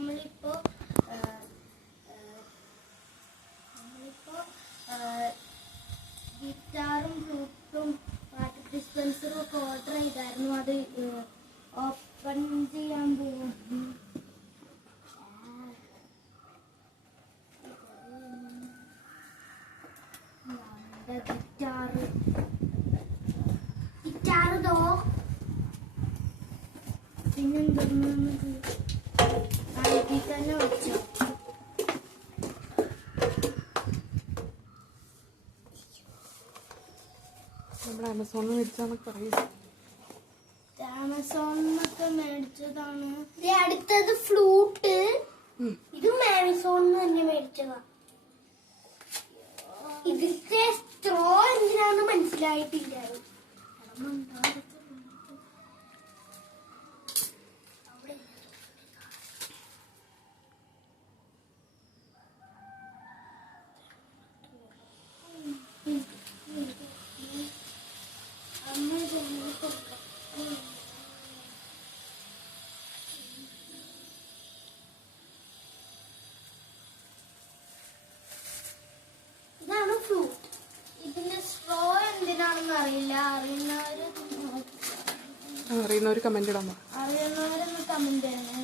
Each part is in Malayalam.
നമ്മളിപ്പോ ഗിറ്റാറും ഫ്ലൂട്ടും വാട്ടർ ഡിസ്പെൻസറും ഒക്കെ ഓർഡർ ചെയ്തായിരുന്നു. അത് ഓപ്പൺ ചെയ്യാൻ പോകും. ഗിറ്റാറോ പിന്നെന്തൊന്നും തന്നെ വെച്ചോ. ആമസോണിൽ മേടിച്ചാന്നൊക്കെ പറയും. ആമസോണിന്നൊക്കെ മേടിച്ചതാണ്. അടുത്തത് ഫ്ലൂട്ട്. ഇതും ആമസോണിൽ തന്നെ മേടിച്ചതാ. ഇതിന്റെ സ്ട്രോ എന്തിനാന്ന് മനസ്സിലായിട്ടില്ല. ഇതാണ് ഫ്ലൂട്ട്. ഇതിന്റെ സ്ട്രോ എന്തിനാണെന്ന് അറിയില്ല. അറിയുന്നവര് കമന്റ് ഇടാൻ അറിയുന്നവരൊന്ന് കമന്റ് ചെയ്യണേ.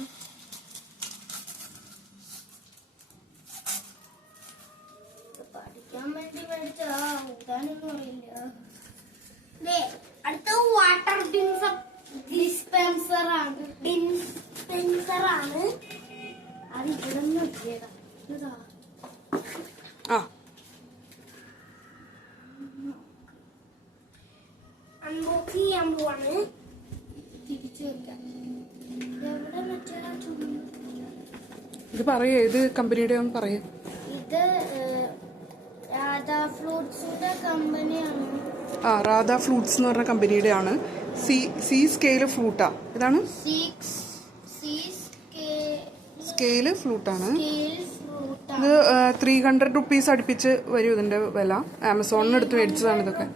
പഠിക്കാൻ വേണ്ടി മേടിച്ചതാ, ഊതാനൊന്നും അറിയില്ല. അടുത്ത വാട്ടർ ഡിസ്പെൻസർ ആണ്. അത് ഇവിടെ നിന്ന് നോക്കിയതാ. അൺബോക്സ് ചെയ്യാൻ പോവാണ്. തിരിച്ചു വെക്കാം. എവിടെ മറ്റേ ഇത് പറയേ, ഏത് കമ്പനിയുടെ ഒന്ന് പറയേ. ഇത് രാധാ ഫ്ലൂട്ട്സിന്റെ കമ്പനിയാണ്. രാധാ ഫ്ലൂട്ട്സ് എന്ന് പറഞ്ഞ കമ്പനിയുടെ ആണ്. സി സ്കെയില് ഫ്ലൂട്ടാ. ഇതാണ് സ്കെയില് ഫ്ലൂട്ടാണ്. ഇത് 300 rupees അടുപ്പിച്ച് വരും ഇതിന്റെ വില. ആമസോണിന് എടുത്ത് മേടിച്ചതാണ് ഇതൊക്കെ.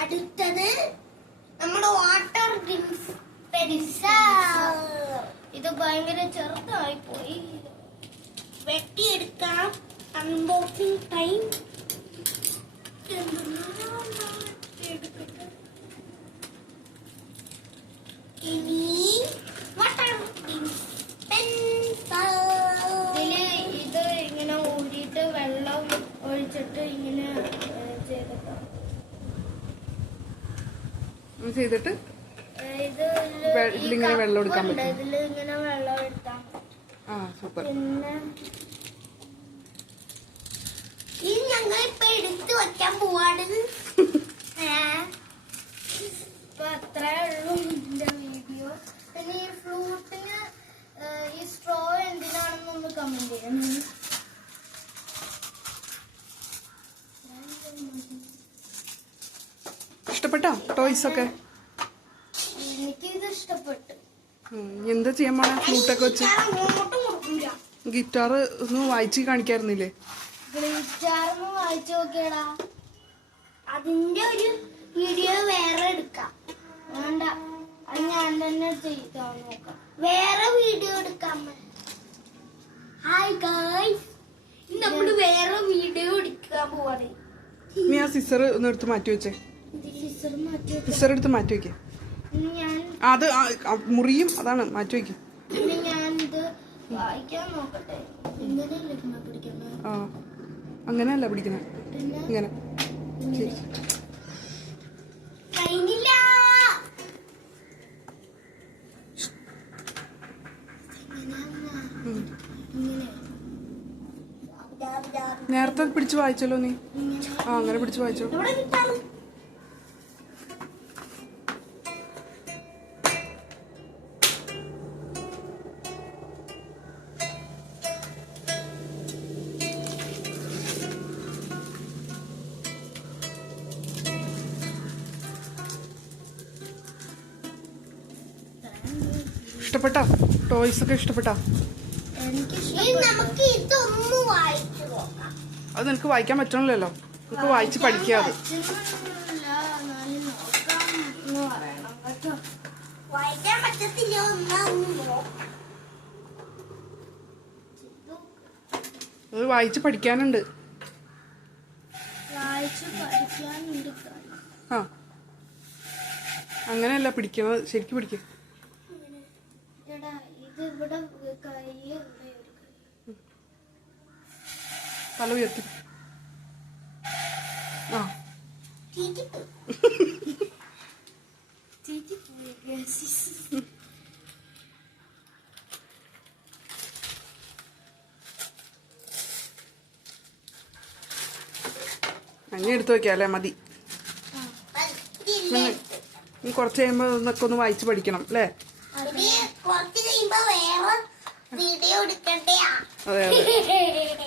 അടുത്തത് നമ്മുടെ വാട്ടർ ഇത് ഭയങ്കര ചെറുതായി പോയി. വെട്ടിയെടുക്കണം. Unboxing time. ഇനി വാട്ടർ ഇത് ഇങ്ങനെ ഊടിയിട്ട് വെള്ളം ഒഴിച്ചിട്ട് ഇങ്ങനെ ചെയ്തിട്ട് ഇതിലിങ്ങനെ വെള്ളം എടുക്കാൻ പറ്റും. ഇതിലിങ്ങനെ വെള്ളം എടുത്താൽ സൂപ്പർ. പിന്നെ ഇത് ഞങ്ങൾ ഇപ്പൊ എടുത്ത് വെക്കാൻ പോവാണ്. ഇപ്പൊ അത്രേ ഉള്ളൂ എന്റെ വീഡിയോ. പിന്നെ ഈ ഫ്ലൂട്ടിന് ഈ സ്ട്രോ എന്തിനാണെന്നൊന്ന് കമന്റ് ചെയ്യണം. ഇഷ്ടപ്പെട്ടോ ടോയ്സ് ഒക്കെ? എനിക്കിത് ഇഷ്ടപ്പെട്ടു. എന്താ ചെയ്യാൻ പോണേ ഫ്ലൂട്ടൊക്കെ വെച്ച്? ഗിറ്റാർ ഒന്ന് വായിച്ച് കാണിക്കാറുന്നില്ലേ? ഗിറ്റാറൊന്ന് വായിച്ചു നോക്കിയടാ. അതിന്റെ ഒരു വീഡിയോ വേറെ എടുക്കാം. വേണ്ട, അത് ഞാൻ തന്നെ ചെയ്താ നോക്കാം. വേറെ വീഡിയോ എടുക്കാം. ഹായ് ഗായ്സ്, നമ്മള് വേറെ വീഡിയോ എടുക്കാൻ പോവാണ്. നീ ആ സിസർ ഒന്ന് എടുത്ത് മാറ്റി വെച്ചേ. സിസർ എടുത്ത് മാറ്റി വെക്കേ. അത് മുറിയും, അതാണ് മാറ്റി വെക്കും. ഞാനിത് വായിക്കാൻ നോക്കട്ടെ. അങ്ങനെയല്ല പിടിക്കണേ, ഇങ്ങനെ. നേരത്തെ പിടിച്ച് വായിച്ചല്ലോ നീ. അങ്ങനെ പിടിച്ച് വായിച്ചോ. ഇഷ്ടപ്പെട്ടോ ടോയ്സ് ഒക്കെ? ഇഷ്ടപ്പെട്ടോ? അത് നിനക്ക് വായിക്കാൻ പറ്റണല്ലോ, നിനക്ക് വായിച്ച് പഠിക്കാതെ. വായിക്കാൻ പറ്റത്തില്ല. അത് വായിച്ച് പഠിക്കാനുണ്ട്. വായിച്ച് പഠിക്കാനുണ്ട്. ആ അങ്ങനെയല്ല പിടിക്കുന്നത്, ശരിക്കും പിടിക്കുക. എടാ ഇത് ഇവിടെ കയ്യില് തല ഉയർത്തി. ആ അങ്ങനെ എടുത്തു വെക്കാം അല്ലേ? മതി. നീ കുറച്ച് കഴിയുമ്പോൾ ഇതൊക്കെ ഒന്ന് വായിച്ച് പഠിക്കണം അല്ലേ? കുറച്ച് കഴിയുമ്പോ വേറെ വീഡിയോ എടുക്കട്ടെയാ. അതെ അതെ.